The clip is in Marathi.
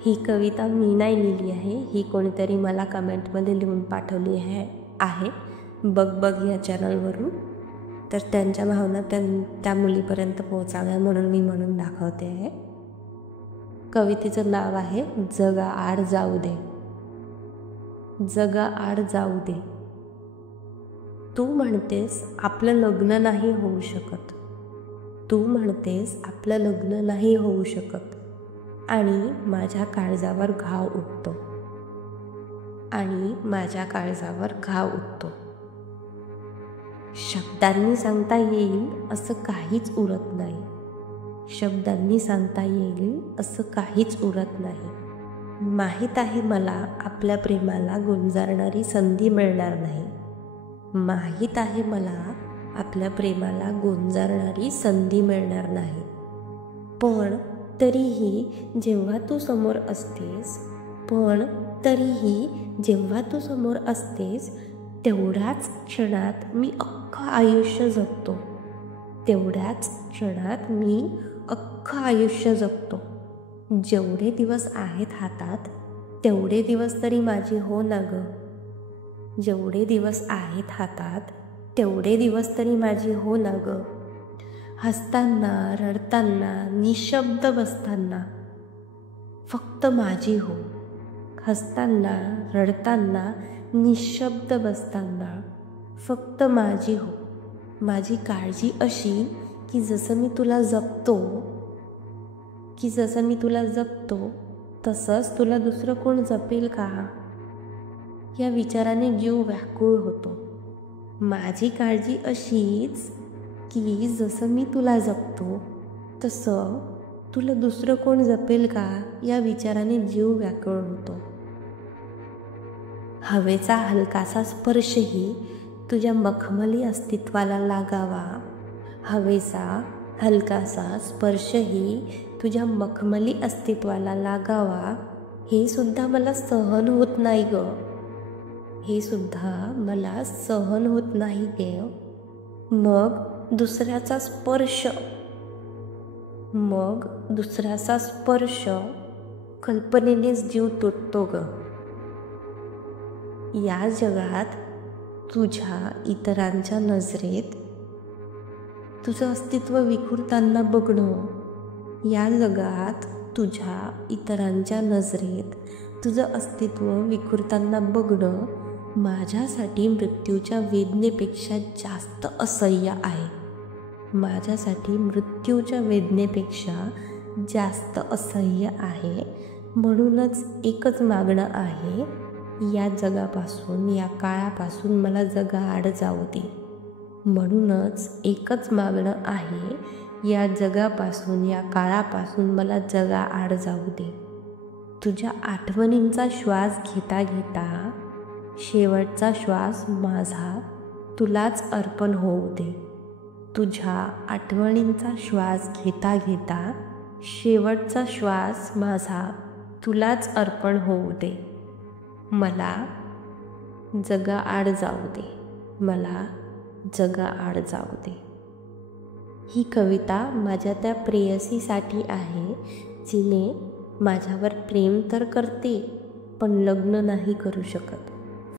ही कविता मी नाही लिहिली आहे, ही कोणीतरी मला कमेंटमध्ये लिहून पाठवली आहे बघ बघ या चॅनलवरून. तर त्यांच्या भावना त्या मुलीपर्यंत पोहोचाव्या म्हणून दाखवते आहे. कवितेचं नाव आहे जगा आड जाऊ दे. जगा आड जाऊ दे. तू म्हणतेस आपलं लग्न नाही होऊ शकत. तू म्हणतेस आपलं लग्न नाही होऊ शकत. आणि माझ्या काळजावर घाव उठतो. आणि माझ्या काळजावर घाव उठतो. शब्दांनी सांगता येईल असं काहीच उरत नाही. शब्दांनी सांगता येईल असं काहीच उरत नाही. माहीत आहे मला आपल्या प्रेमाला गुंजारणारी संधी मिळणार नाही. माहीत आहे मला आपल्या प्रेमाला गुंजारणारी संधी मिळणार नाही. पण तरीही जेव्हा तू समोर असतेस तेवढ्याच क्षणात मी अख्खं आयुष्य जगतो. तेवढ्याच क्षणात मी अख्खं आयुष्य जगतो. जेवढे दिवस आहेत हातात तेवढे दिवस तरी माझी हो ना गं. जेवढे दिवस आहेत हातात तेवढे दिवस तरी माझी हो ना गं. हसताना रडताना निशब्द बसताना फक्त माझी हो. हसताना रडताना निशब्द बसताना फक्त माझी हो. माझी काळजी अशी की जसं मी तुला जपतो तसंच तुला दुसरं कोण जपेल का, या विचाराने जीव व्याकुळ होतो. माझी काळजी अशीच की जसं मी तुला जपतो तसं तुला दुसरं कोण जपेल का, या विचाराने जीव व्याकुळ होतो. हवेचा हलकासा स्पर्शही तुझ्या मखमली अस्तित्वाला लागावा. हवेचा हलकासा स्पर्शही तुझ्या मखमली अस्तित्वाला लागावा. हे सुद्धा मला सहन होत नाही गं. हे सुद्धा मला सहन होत नाही गे. मग दुसऱ्याचा स्पर्श कल्पनेनेच जीव तुटतो ग. या जगात तुझ्या इतरांच्या नजरेत तुझं अस्तित्व विखुरताना बघणं, या जगात तुझ्या इतरांच्या नजरेत तुझं अस्तित्व विखुरताना बघणं माझ्यासाठी मृत्यूच्या वेदनेपेक्षा जास्त असह्य आहे. माझ्यासाठी मृत्यूच्या वेदनेपेक्षा जास्त असह्य आहे. म्हणूनच एकच मागणं आहे, या जगापासून या काळापासून मला जगा आड जाऊ दे. म्हणूनच एकच मागणं आहे, या जगापासून या काळापासून मला जगा आड जाऊ दे. तुझ्या आठवणींचा श्वास घेता घेता शेवटचा श्वास माझा तुलाच अर्पण होऊ दे. तुझ्या आठवणींचा श्वास घेता घेता शेवटचा श्वास माझा तुलाच अर्पण होऊ दे. मला जगा आड जाऊ दे. मला जगा आड जाऊ दे. ही कविता माझ्या त्या प्रेयसीसाठी आहे जिने माझ्यावर प्रेम तर करते पण लग्न नाही करू शकत.